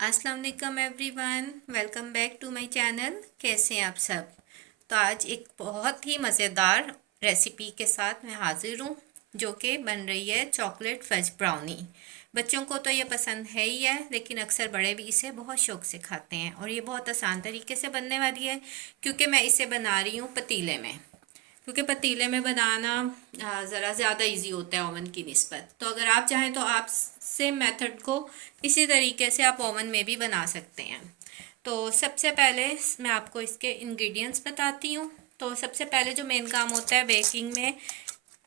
अस्सलाम वालेकुम everyone, welcome back to my channel. कैसे हैं आप सब? तो आज एक बहुत ही मज़ेदार रेसिपी के साथ मैं हाजिर हूँ, जो कि बन रही है चॉकलेट फज ब्राउनी। बच्चों को तो ये पसंद है ही है, लेकिन अक्सर बड़े भी इसे बहुत शौक से खाते हैं। और ये बहुत आसान तरीके से बनने वाली है, क्योंकि मैं इसे बना रही हूँ पतीले में। क्योंकि पतीले में बनाना ज़रा ज़्यादा इजी होता है ओवन की निस्बत। तो अगर आप चाहें तो आप सेम मेथड को इसी तरीके से आप ओवन में भी बना सकते हैं। तो सबसे पहले मैं आपको इसके इंग्रेडिएंट्स बताती हूँ। तो सबसे पहले जो मेन काम होता है बेकिंग में,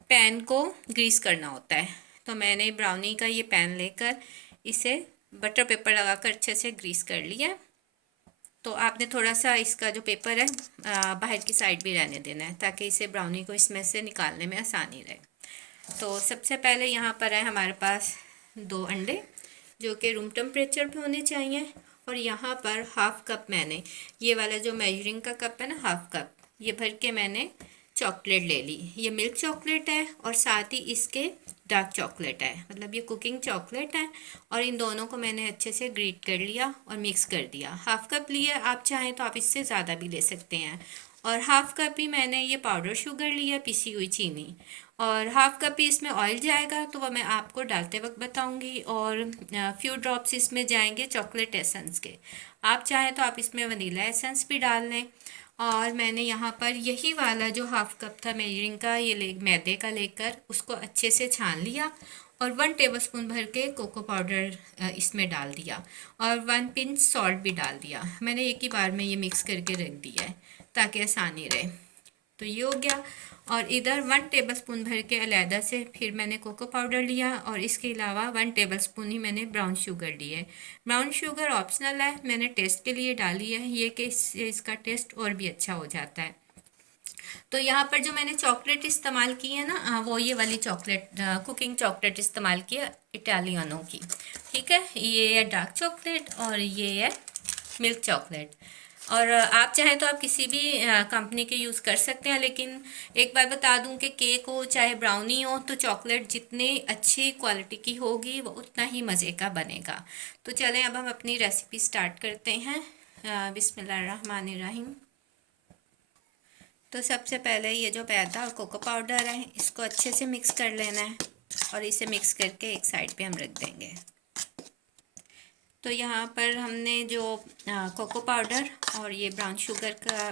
पैन को ग्रीस करना होता है। तो मैंने ब्राउनी का ये पैन लेकर इसे बटर पेपर लगाकर अच्छे से ग्रीस कर लिया। तो आपने थोड़ा सा इसका जो पेपर है बाहर की साइड भी रहने देना है, ताकि इसे ब्राउनी को इसमें से निकालने में आसानी रहे। तो सबसे पहले यहाँ पर है हमारे पास 2 अंडे, जो कि रूम टेम्परेचर पे होने चाहिए। और यहाँ पर हाफ कप मैंने, ये वाला जो मेजरिंग का कप है ना, हाफ कप, ये भर के मैंने चॉकलेट ले ली। ये मिल्क चॉकलेट है और साथ ही इसके डार्क चॉकलेट है, मतलब ये कुकिंग चॉकलेट है। और इन दोनों को मैंने अच्छे से ग्रीट कर लिया और मिक्स कर दिया। हाफ कप लिया, आप चाहें तो आप इससे ज़्यादा भी ले सकते हैं। और हाफ कप ही मैंने ये पाउडर शुगर लिया, पिसी हुई चीनी। और हाफ कप ही इसमें ऑयल जाएगा, तो वह मैं आपको डालते वक्त बताऊंगी। और फ्यू ड्रॉप्स इसमें जाएंगे चॉकलेट एसेंस के। आप चाहें तो आप इसमें वनीला एसेंस भी डाल लें। और मैंने यहाँ पर यही वाला जो हाफ कप था मेजरिंग का, ये मैदे का लेकर उसको अच्छे से छान लिया। और 1 टेबलस्पून भर के कोको पाउडर इसमें डाल दिया। और 1 पिंच सॉल्ट भी डाल दिया। मैंने एक ही बार में ये मिक्स करके रख दिया है, ताकि आसानी रहे। तो ये हो गया। और इधर 1 टेबलस्पून भर के अलहदा से फिर मैंने कोको पाउडर लिया। और इसके अलावा 1 टेबलस्पून ही मैंने ब्राउन शुगर ली है। ब्राउन शुगर ऑप्शनल है, मैंने टेस्ट के लिए डाली है, ये कि इससे इसका टेस्ट और भी अच्छा हो जाता है। तो यहाँ पर जो मैंने चॉकलेट इस्तेमाल की है ना, वो ये वाली चॉकलेट, कुकिंग चॉकलेट इस्तेमाल की है, इटालियनों की। ठीक है, ये है डार्क चॉकलेट और ये है मिल्क चॉकलेट। और आप चाहें तो आप किसी भी कंपनी के यूज़ कर सकते हैं, लेकिन एक बार बता दूं कि केक हो चाहे ब्राउनी हो, तो चॉकलेट जितनी अच्छी क्वालिटी की होगी वो उतना ही मज़े का बनेगा। तो चलें अब हम अपनी रेसिपी स्टार्ट करते हैं। बिस्मिल्लाहिर्रहमानिर्रहीम। तो सबसे पहले ये जो मैदा और कोको पाउडर है, इसको अच्छे से मिक्स कर लेना है। और इसे मिक्स करके एक साइड पे हम रख देंगे। तो यहाँ पर हमने जो कोको पाउडर और ये ब्राउन शुगर का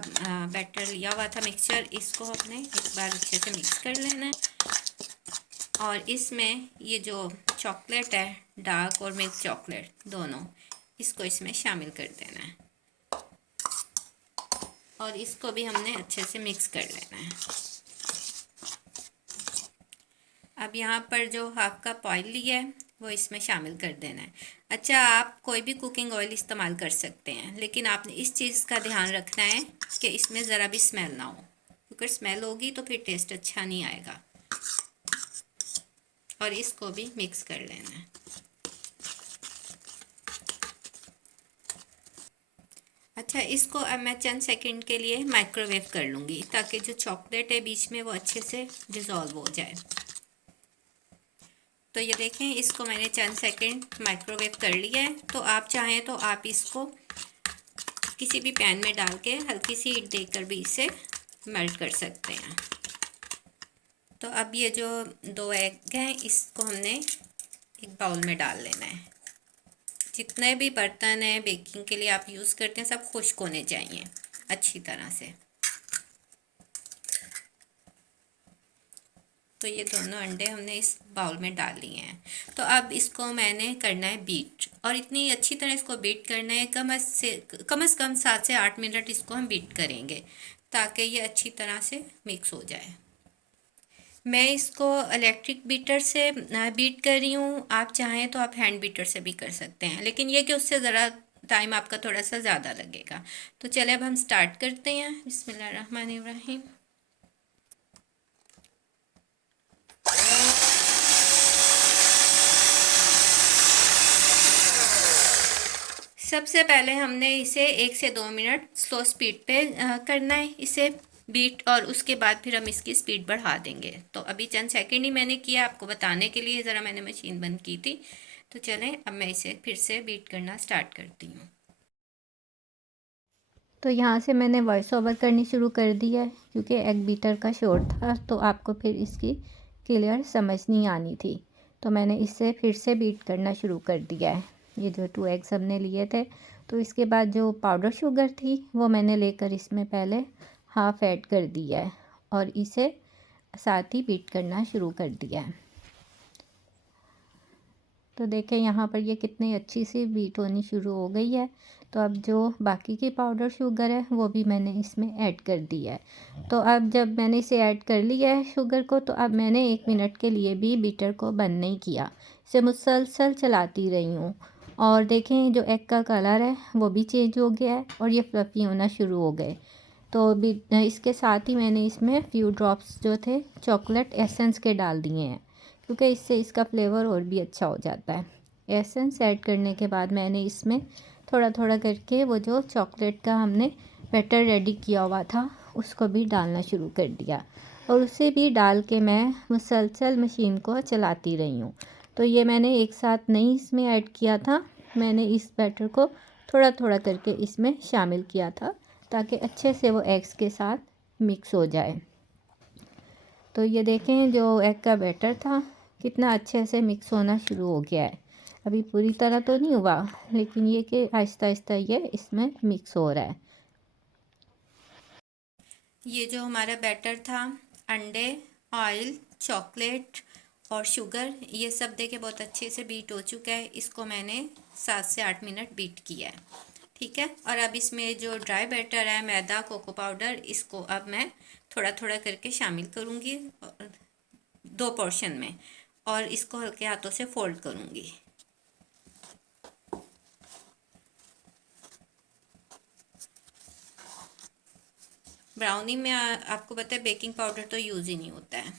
बैटर लिया हुआ था मिक्सचर, इसको हमने एक बार अच्छे से मिक्स कर लेना है। और इसमें ये जो चॉकलेट है, डार्क और मिल्क चॉकलेट दोनों, इसको इसमें शामिल कर देना है। और इसको भी हमने अच्छे से मिक्स कर लेना है। अब यहाँ पर जो हाफ कप ऑयल लिया है वो इसमें शामिल कर देना है। अच्छा, आप कोई भी कुकिंग ऑयल इस्तेमाल कर सकते हैं, लेकिन आपने इस चीज़ का ध्यान रखना है कि इसमें ज़रा भी स्मेल ना हो, क्योंकि स्मेल होगी तो फिर टेस्ट अच्छा नहीं आएगा। और इसको भी मिक्स कर लेना है। अच्छा, इसको अब मैं चंद सेकंड के लिए माइक्रोवेव कर लूँगी, ताकि जो चॉकलेट है बीच में वो अच्छे से डिज़ोल्व हो जाए। तो ये देखें, इसको मैंने चंद सेकंड माइक्रोवेव कर लिया है। तो आप चाहें तो आप इसको किसी भी पैन में डाल के हल्की सी हीट देकर भी इसे मेल्ट कर सकते हैं। तो अब ये जो 2 एग हैं, इसको हमने एक बाउल में डाल लेना है। जितने भी बर्तन हैं बेकिंग के लिए आप यूज़ करते हैं, सब खुश्क होने चाहिए अच्छी तरह से। तो ये दोनों अंडे हमने इस बाउल में डाल लिए हैं। तो अब इसको मैंने करना है बीट, और इतनी अच्छी तरह इसको बीट करना है, कम से कम 7 से 8 मिनट इसको हम बीट करेंगे, ताकि ये अच्छी तरह से मिक्स हो जाए। मैं इसको इलेक्ट्रिक बीटर से बीट कर रही हूँ। आप चाहें तो आप हैंड बीटर से भी कर सकते हैं, लेकिन ये कि उससे ज़रा टाइम आपका थोड़ा सा ज़्यादा लगेगा। तो चले अब हम स्टार्ट करते हैं। बिस्मिल्लाहिर्रहमानिर्रहीम। सबसे पहले हमने इसे 1 से 2 मिनट स्लो स्पीड पे करना है इसे बीट, और उसके बाद फिर हम इसकी स्पीड बढ़ा देंगे। तो अभी चंद सेकंड ही मैंने किया, आपको बताने के लिए ज़रा मैंने मशीन बंद की थी, तो चलें अब मैं इसे फिर से बीट करना स्टार्ट करती हूँ। तो यहाँ से मैंने वॉइस ओवर करनी शुरू कर दी है क्योंकि एग बीटर का शोर था, तो आपको फिर इसकी क्लियर समझ नहीं आनी थी। तो मैंने इससे फिर से बीट करना शुरू कर दिया है। ये जो 2 एग्स हमने लिए थे, तो इसके बाद जो पाउडर शुगर थी वो मैंने लेकर इसमें पहले हाफ़ ऐड कर दिया है और इसे साथ ही बीट करना शुरू कर दिया है। तो देखें यहाँ पर ये कितनी अच्छी सी बीट होनी शुरू हो गई है। तो अब जो बाकी की पाउडर शुगर है वो भी मैंने इसमें ऐड कर दी है। तो अब जब मैंने इसे ऐड कर लिया है शुगर को, तो अब मैंने 1 मिनट के लिए भी बीटर को बंद नहीं किया, इसे मुसलसल चलाती रही हूँ। और देखें जो एग का कलर है वो भी चेंज हो गया है और ये फ्लफ़ी होना शुरू हो गए। तो भी इसके साथ ही मैंने इसमें फ्यू ड्रॉप्स जो थे चॉकलेट एसेंस के डाल दिए हैं, क्योंकि इससे इसका फ्लेवर और भी अच्छा हो जाता है। एसेंस ऐड करने के बाद मैंने इसमें थोड़ा थोड़ा करके वो जो चॉकलेट का हमने बैटर रेडी किया हुआ था उसको भी डालना शुरू कर दिया और उसे भी डाल के मैं मुसलसल मशीन को चलाती रही हूँ। तो ये मैंने एक साथ नहीं इसमें ऐड किया था, मैंने इस बैटर को थोड़ा थोड़ा करके इसमें शामिल किया था ताकि अच्छे से वो एग्स के साथ मिक्स हो जाए। तो ये देखें जो एग का बैटर था कितना अच्छे से मिक्स होना शुरू हो गया है। अभी पूरी तरह तो नहीं हुआ, लेकिन ये कि आहिस्ता आहिस्ता ये इसमें मिक्स हो रहा है। ये जो हमारा बैटर था, अंडे, ऑयल, चॉकलेट और शुगर, ये सब देके बहुत अच्छे से बीट हो चुका है। इसको मैंने 7 से 8 मिनट बीट किया है, ठीक है। और अब इसमें जो ड्राई बैटर है, मैदा, कोको पाउडर, इसको अब मैं थोड़ा थोड़ा करके शामिल करूँगी 2 पोर्शन में और इसको हल्के हाथों से फोल्ड करूँगी। ब्राउनी में आपको पता है बेकिंग पाउडर तो यूज़ ही नहीं होता है।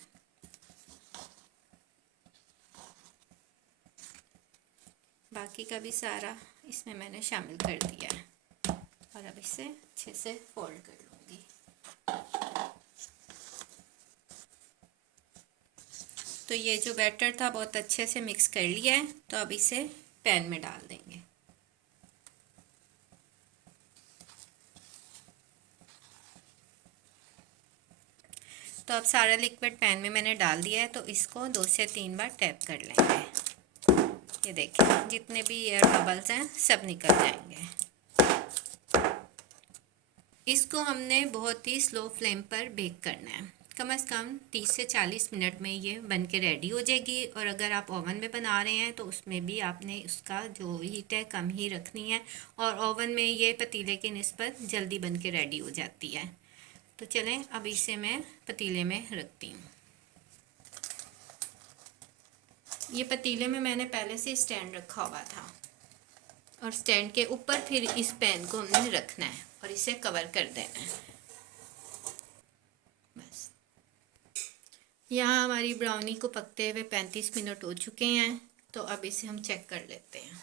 बाकी का भी सारा इसमें मैंने शामिल कर दिया है और अब इसे अच्छे से फोल्ड कर लूँगी। तो ये जो बैटर था बहुत अच्छे से मिक्स कर लिया है, तो अब इसे पैन में डाल देंगे। तो अब सारा लिक्विड पैन में मैंने डाल दिया है, तो इसको 2 से 3 बार टैप कर लेंगे। ये देखिए जितने भी एयर बबल्स हैं सब निकल जाएंगे। इसको हमने बहुत ही स्लो फ्लेम पर बेक करना है, कम से कम 30 से 40 मिनट में ये बन के रेडी हो जाएगी। और अगर आप ओवन में बना रहे हैं तो उसमें भी आपने उसका जो हीट है कम ही रखनी है, और ओवन में ये पतीले की निस्बत जल्दी बन के रेडी हो जाती है। तो चलें अब इसे मैं पतीले में रखती हूँ। ये पतीले में मैंने पहले से स्टैंड रखा हुआ था और स्टैंड के ऊपर फिर इस पैन को हमने रखना है और इसे कवर कर देना है। बस यहाँ हमारी ब्राउनी को पकते हुए 35 मिनट हो चुके हैं, तो अब इसे हम चेक कर लेते हैं।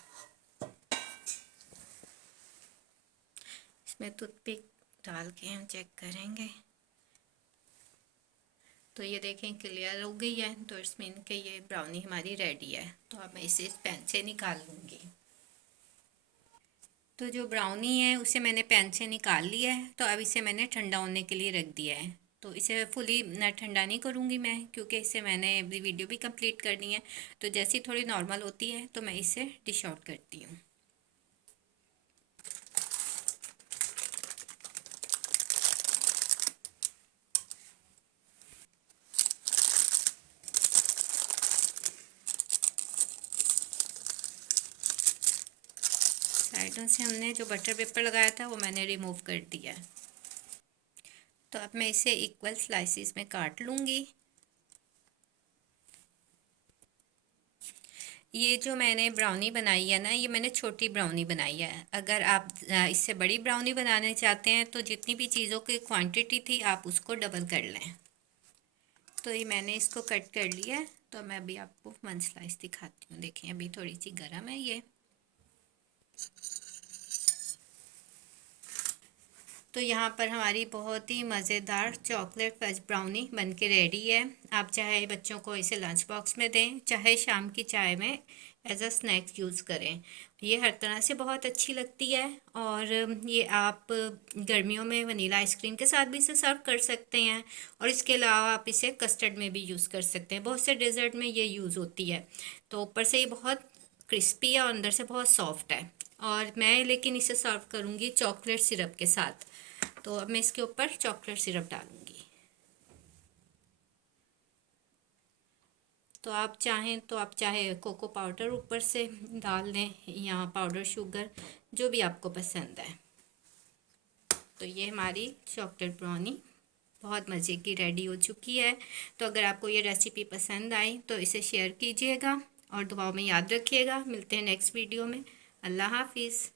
इसमें टूथपिक डाल के हम चेक करेंगे। तो ये देखें क्लियर हो गई है, तो इट्स मीन कि ये ब्राउनी हमारी रेडी है। तो अब मैं इसे इस पैन से निकाल लूँगी। तो जो ब्राउनी है उसे मैंने पैन से निकाल लिया है, तो अब इसे मैंने ठंडा होने के लिए रख दिया है। तो इसे फुली न ठंडा नहीं करूँगी मैं, क्योंकि इससे मैंने वीडियो भी कंप्लीट करनी है। तो जैसी थोड़ी नॉर्मल होती है तो मैं इसे डिश आउट करती हूँ। साइडों से हमने जो बटर पेपर लगाया था वो मैंने रिमूव कर दिया है। तो अब मैं इसे इक्वल स्लाइसिस में काट लूँगी। ये जो मैंने ब्राउनी बनाई है ना, ये मैंने छोटी ब्राउनी बनाई है। अगर आप इससे बड़ी ब्राउनी बनाना चाहते हैं तो जितनी भी चीज़ों की क्वांटिटी थी आप उसको डबल कर लें। तो ये मैंने इसको कट कर लिया है, तो मैं अभी आपको 1 स्लाइस दिखाती हूँ। देखें अभी थोड़ी सी गर्म है ये। तो यहाँ पर हमारी बहुत ही मज़ेदार चॉकलेट फज ब्राउनी बन के रेडी है। आप चाहे बच्चों को इसे लंच बॉक्स में दें, चाहे शाम की चाय में एज अ स्नैक्स यूज़ करें। ये हर तरह से बहुत अच्छी लगती है और ये आप गर्मियों में वनीला आइसक्रीम के साथ भी इसे सर्व कर सकते हैं और इसके अलावा आप इसे कस्टर्ड में भी यूज़ कर सकते हैं। बहुत से डेजर्ट में ये यूज़ होती है। तो ऊपर से ये बहुत क्रिस्पी है और अंदर से बहुत सॉफ्ट है। और मैं लेकिन इसे सर्व करूँगी चॉकलेट सिरप के साथ। तो अब मैं इसके ऊपर चॉकलेट सिरप डालूँगी। तो आप चाहे कोको पाउडर ऊपर से डाल दें या पाउडर शुगर, जो भी आपको पसंद है। तो ये हमारी चॉकलेट ब्राउनी बहुत मज़े की रेडी हो चुकी है। तो अगर आपको ये रेसिपी पसंद आई तो इसे शेयर कीजिएगा और दुआओं में याद रखिएगा। मिलते हैं नेक्स्ट वीडियो में। अल्लाह हाफिज़।